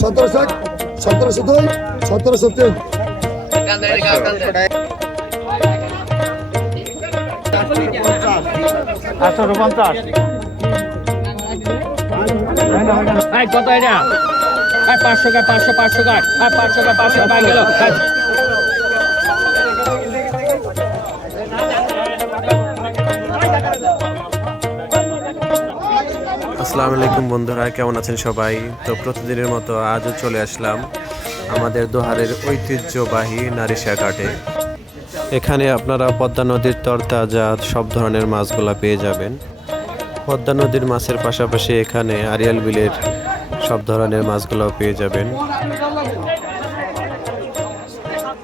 সতেরোশো এক সতেরোশো দুই সতেরোশো তিন। আটশো পঞ্চাশ কত এটা পাঁচশো গায় পাঁচশো পাঁচশো এই পাঁচশো গায় পাঁচশো গায় গেল এই, আসসালামু আলাইকুম বন্ধুরা, কেমন আছেন সবাই? তো প্রতিদিনের মতো আজও চলে আসলাম আমাদের দোহারের ঐতিহ্যবাহী নারিশা ঘাটে এখানে আপনারা পদ্মা নদীর তরতাজা সব ধরনের মাছগুলা পেয়ে যাবেন। পদ্মা নদীর মাছের পাশাপাশি এখানে আরিয়াল বিলের সব ধরনের মাছগুলাও পেয়ে যাবেন।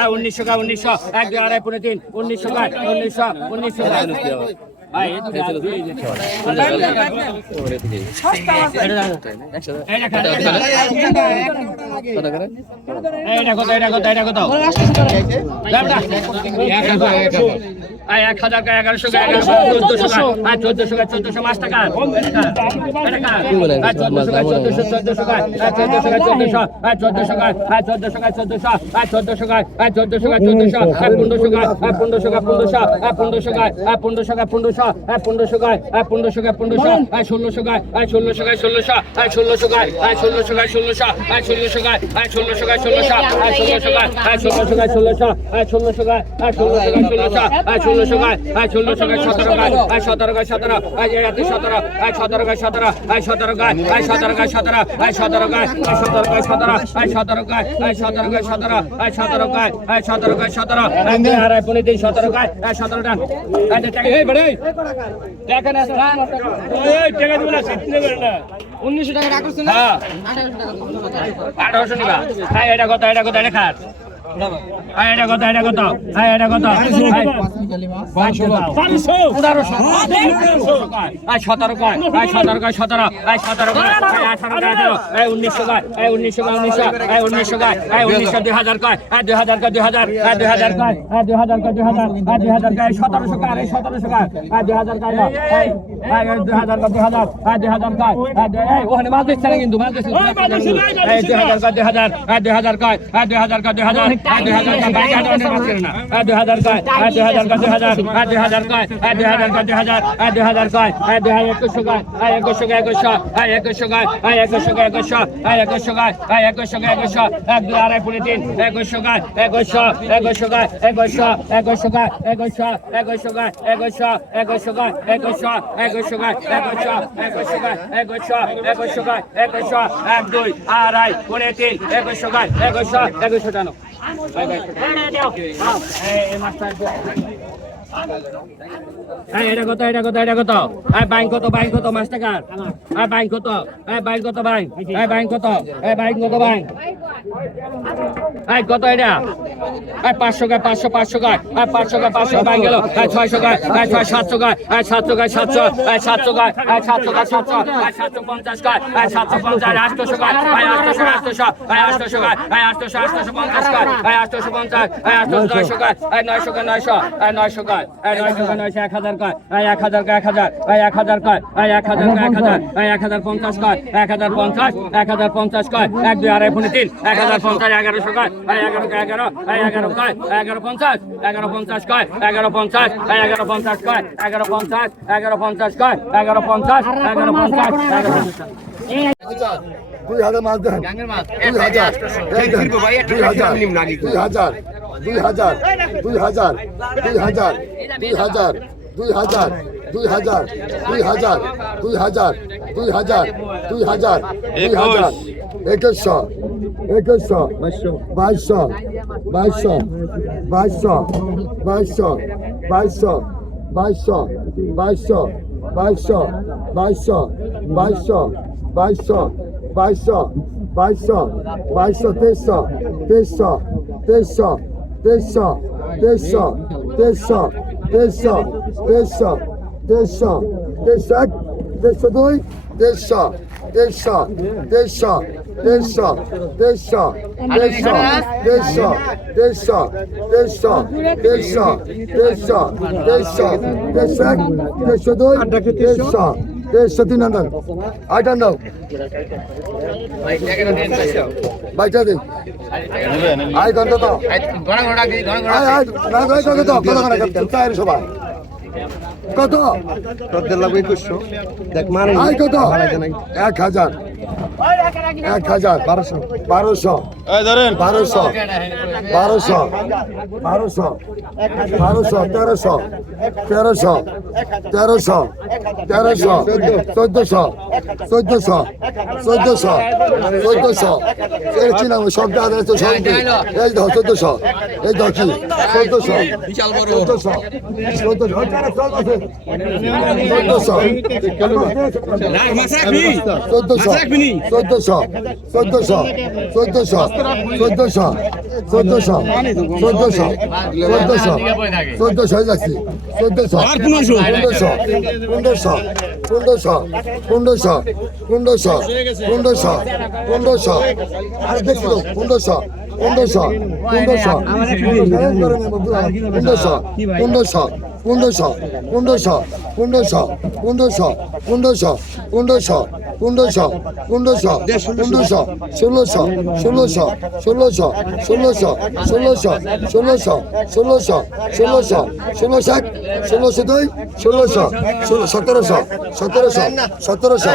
এই উনিশশো কা উনিশশো। এক আড়াই পনেরো তিন। উনিশশো কা উনিশশো উনিশশো এক হাজার, এগারোশো চোদ্দশো চোদ্দশো চোদ্দশো পাঁচ টাকা। চোদ্দশো চোদ্দশো চোদ্দশো চোদ্দশো চোদ্দশো। চোদ্দশো চোদ্দশো চোদ্দশো। চোদ্দশো পনেরোশো পনেরোশো পনেরোশো। পনেরোশো গায় পনেরোশো। পনেরোশো আর পনেরোশো গায় আর পনেরোশো গায় পনেরোশো আর ষোলোশো গায় আর ষোলোশো গায় ষোলোশো আর ষোলোশো গায় আর ষোলোশো গায় ষোলোশো আর ষোলোশো গায় আর ষোলোশো গায় ষোলোশো আর ষোলোশো গায় আর ষোলোশো গায় ষোলোশো আর ষোলোশো গায় ষোলোশো গায় ষোলোশো আর ষোলোশো গায় ষোলোশো সতেরো গায় আর সতেরো গায় সতেরো আর এগারো সতেরো আর সতেরো গায় সতেরো আর সতেরো গায় আর সতেরো গায় সতেরো আর সতেরো গায় সতেরো গায় সতেরো আর সতেরো গায় সতেরো গায় সতেরো আর সতেরো গায় সতেরো গায় সতেরো দুই আড়াই পনেরো সতেরো গায় আর সতেরো টান এই উনিশশো টাকা রাখছো না? হ্যাঁ। আঠারোশো টাকা আঠারোশো টাকা হ্যাঁ, এটা কথা এটা কথা এটা খাস হ্যাঁ এটা কত এটা কত হ্যাঁ এটা কত সতেরো কয় সতেরো কয় সতেরো সতেরো কয় আঠারো কয় আঠারো এই উনিশশো কয় এই উনিশশো কয় উনিশশো এই উনিশশো কয় এই উনিশশো দুই হাজার কয় এই দুই হাজার কয় দুই হাজার এই দুই হাজার কয় এই দুই হাজার কয় দুই হাজার এই দুই হাজার কয় সতেরোশো কয় এই সতেরোশো কয় এই দুই হাজার কয় এই দুই হাজার কয় দুই হাজার এই দুই হাজার কয় এই ওখানে মাছ দিচ্ছে না কিন্তু মাছ দিচ্ছে দুই হাজার কয় দুই হাজার এই দুই হাজার কয় দুই হাজার কয় দুই হাজার এই দুই হাজার কয় বাইরে হাজার অনেক মাছ করে না এই দুই হাজার এক দুই আড়াই পনেরো তিন একুশশো গাছ একুশশো একুশশো টানো ভাই ভাই এই, এটা কত এটা কত এটা কত? কত কত কত কত কত কত কত এটা? পাঁচশো গায়, পাঁচশো পাঁচশো গায়। পাঁচশো পাঁচশো গেল। ছয়শো গায় ছয়, সাতশো গায় সাতশো গায়, সাতশো সাতশো গায়, এই, সাতশো গায়, সাতশো সাতশো পঞ্চাশ গায় সাতশো পঞ্চাশ আটশোশো গায়, এই, আটশোশো আটশোশো, এই, আটশোশো গায়, এই, আটশোশো পঞ্চাশ গায় আটশোশো পঞ্চাশ, এই, আটশোশো, নয়শো নয়শো নয়শো নয়শো গায়। এই নয়শো এক হাজার এই এক হাজার গায় এক হাজার? এই এক হাজার গায় এই এক হাজার গায় এক হাজার? এই এক হাজার পঞ্চাশ গায় এক হাজার পঞ্চাশ? এক হাজার পঞ্চাশ গায় এক দুই আড়াই পনেরো তিন? এক হাজার পঞ্চাশ এগারোশো গায় এই এগারো গায় এগারো এই এগারো গায় এগারো পঞ্চাশ? এগারো পঞ্চাশ গায় এগারো পঞ্চাশ? এই এগারো পঞ্চাশ গায় এগারো পঞ্চাশ? এগারো পঞ্চাশ এগারো পঞ্চাশ? এগারো পঞ্চাশ? এগারো পঞ্চাশ দুই হাজার মাছ দেন। দুই হাজার। দুই হাজার। দুই হাজার। দুই হাজার দুই হাজার দুই হাজার দুই হাজার দুই হাজার দুই হাজার দুই হাজার দুই হাজার দুই হাজার দুই হাজার দুই হাজার একুশশো একুশশো বাইশশো বাইশশো বাইশশো বাইশশো বাইশশো বাইশশো বাইশশো বাইশশো বাইশশো বাইশশো বাইশশো বাইশশো বাইশশো বাইশশো তেইশশো তেইশশো তেইশশো তেইশশো তেইশশো তেইশশো তেইশশো তেইশশো তেইশশো তেইশশো এক দেড়শো দুই দেড়শো দেড়শো দেড়শো দেড়শো দেড়শো দেড়শো দেড়শো দেড়শো দেড়শো দেড়শো দেড়শো দেড়শো দেড়শো এক দেড়শো সতী নন্দন। আইটান দাও। বাইটা দে আই ঘণ্টা তো আই ঘণ্টা তো কত ঘণ্টা সবাই। কত? করে চায়ের সবাই কত আয় কত? এক হাজার। এক হাজার বারোশো। বারোশো। বারোশো। বারোশো। বারোশো। বারোশো তেরোশো। তেরোশো। তেরোশো। তেরোশো। চোদ্দশো। চোদ্দশো। চোদ্দশো। চোদ্দশো। চেয়েছি না সব দাদা তো সব এই ধর চোদ্দশো। এই ধর কি? চোদ্দশো। চোদ্দশো। চোদ্দশো। চোদ্দশো চোদ্দশো চোদ্দশো চোদ্দশো চোদ্দশো চোদ্দশো চোদ্দশো চোদ্দশো চোদ্দশো চোদ্দশো হয়ে যাচ্ছি চোদ্দশো পনেরোশো পনেরোশো পনেরোশো পনেরোশো পনেরোশো পনেরোশো পনেরোশো আরে দেখছিল পনেরোশো পনেরোশো পনেরোশো পনেরোশো পনেরোশো পনেরোশো পনেরোশো পনেরোশো পনেরোশো পনেরোশো পনেরোশো পনেরোশো পনেরোশো পনেরোশো ষোলোশো ষোলোশো ষোলোশো ষোলোশো ষোলোশো ষোলোশো ষোলোশো ষোলোশো ষোলোশো ষোলোশো দুই ষোলোশো ষোলো সতেরোশো সতেরোশো সতেরোশো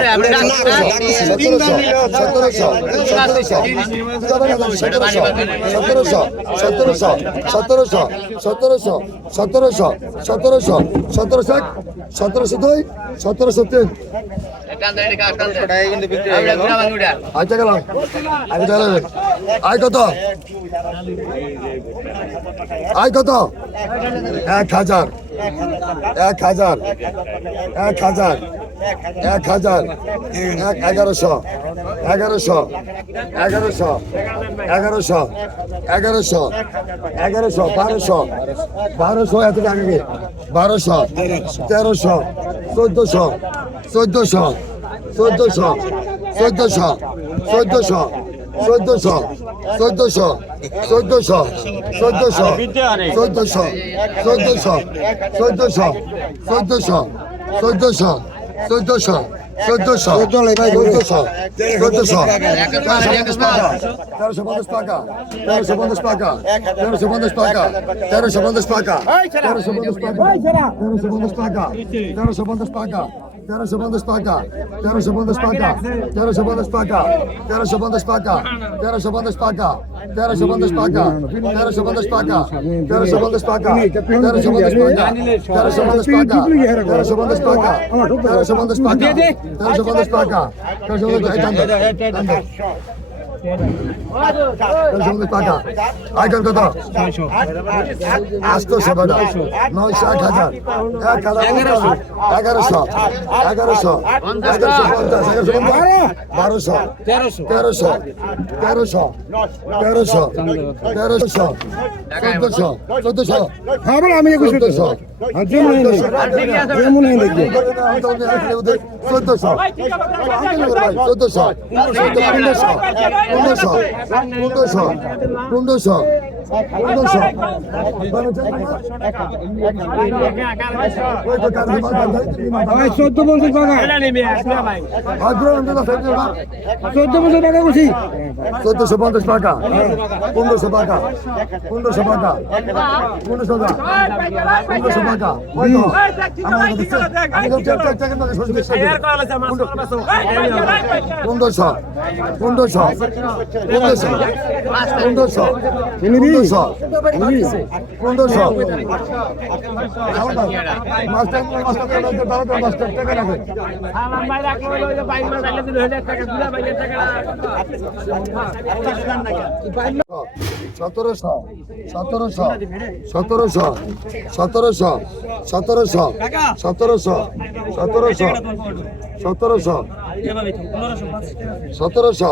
সতেরোশো সতেরোশো সতেরোশো সতেরোশো সতেরোশো সতেরোশো সতেরোশো সতেরোশো সতেরোশো সতেরোশো সতেরোশো এক সতেরোশো দুই সতেরোশো তিন। আচ্ছা কত? এক হাজার। এক হাজার এক হাজার এক হাজার, এক এগারোশো এগারোশো এগারোশো এগারোশো এগারোশো এগারোশো, বারোশো বারোশো এত টাকা বারোশো, তেরোশো, চোদ্দোশো চোদ্দোশো চোদ্দোশো চোদ্দোশো চোদ্দোশো চোদ্দোশো চোদ্দোশো চোদ্দোশো চোদ্দোশো চোদ্দোশো চোদ্দোশো চোদ্দোশো চোদ্দোশো চোদ্দোশো চোদ্দোশো চোদ্দোশো চোদ্দোশো চোদ্দোশো তেরোশো পঞ্চাশ টাকা তেরোশো পঞ্চাশ টাকা তেরোশো পঞ্চাশ টাকা তেরোশো পঞ্চাশ টাকা তেরোশো পঞ্চাশ টাকা তেরোশো পঞ্চাশ টাকা তেরোশো পঞ্চাশ টাকা তেরোশো পঞ্চাশ টাকা তেরোশো পঞ্চাশ টাকা তেরোশো পঞ্চাশ টাকা তেরোশো পঞ্চাশ টাকা তেরোশো পঞ্চাশ টাকা তেরোশো পঞ্চাশ টাকা তেরোশো পঞ্চাশ টাকা তেরোশো পঞ্চাশ টাকা তেরোশো পঞ্চাশ টাকা তেরোশো পঞ্চাশ টাকা তেরোশো পঞ্চাশ টাকা তেরোশো পঞ্চাশ টাকা তেরোশো পঞ্চাশ টাকা তেরোশো পঞ্চাশ টাকা। আইকার কত আটশো টাকা নয়শো এক হাজার। এক হাজার এগারোশো। এগারোশো। এগারোশো পঞ্চাশ এগারোশো বারোশো। তেরোশো। তেরোশো। তেরোশো। তেরোশো। তেরোশো। চোদ্দশো। চোদ্দশো। হ্যাঁ আমি চোদ্দশো। চোদ্দশো। চোদ্দশো। পনেরোশো পনেরোশো পনেরোশো চোদ্দ পঞ্চাশ টাকা বলছি চোদ্দশো পঞ্চাশ টাকা পনেরোশো টাকা পনেরোশো টাকা পনেরোশো টাকা পনেরোশো টাকা পনেরোশো পনেরোশো পনেরোশো পনেরোশো। পনেরোশো সতেরোশো সতেরোশো সতেরোশো সতেরোশো সতেরোশো সতেরোশো। সতেরোশো সতেরোশো সতেরোশো।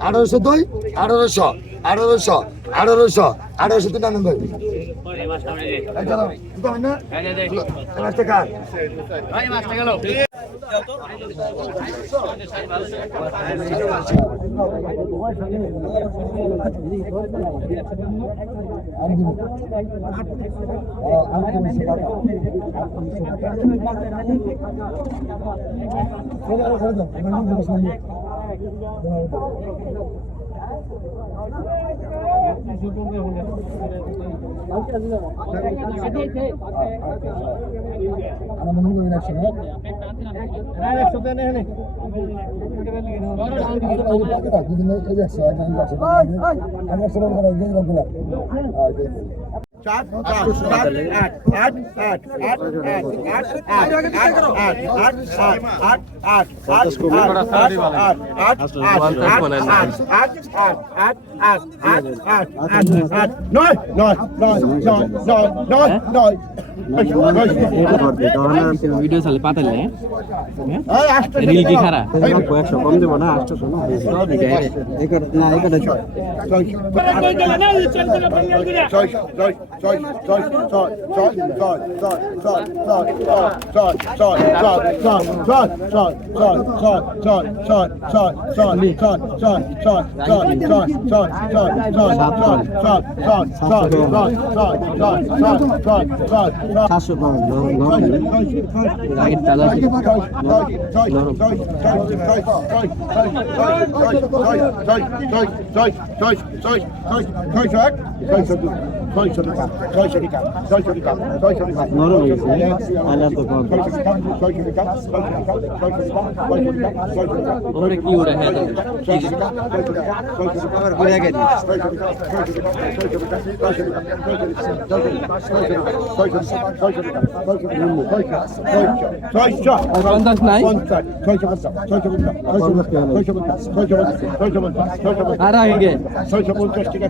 আঠারোশো দুই আঠারোশো আঠারোশো আঠারোশো আঠারোশো তিন আনন্দ আমি একশো নয় নয় নয় নয় নয় নয় নয় ভিডিও চালে পাতালে রিল কি খারা একশো কম দেবো না আটশো শোনো না এটা ছয় চারশো নরম হয়ে গেছে আলাদা তো কম ওরে কি উড়ে হ্যাঁ পঞ্চাশ নাই আর আগে ছয়শো পঞ্চাশ টাকা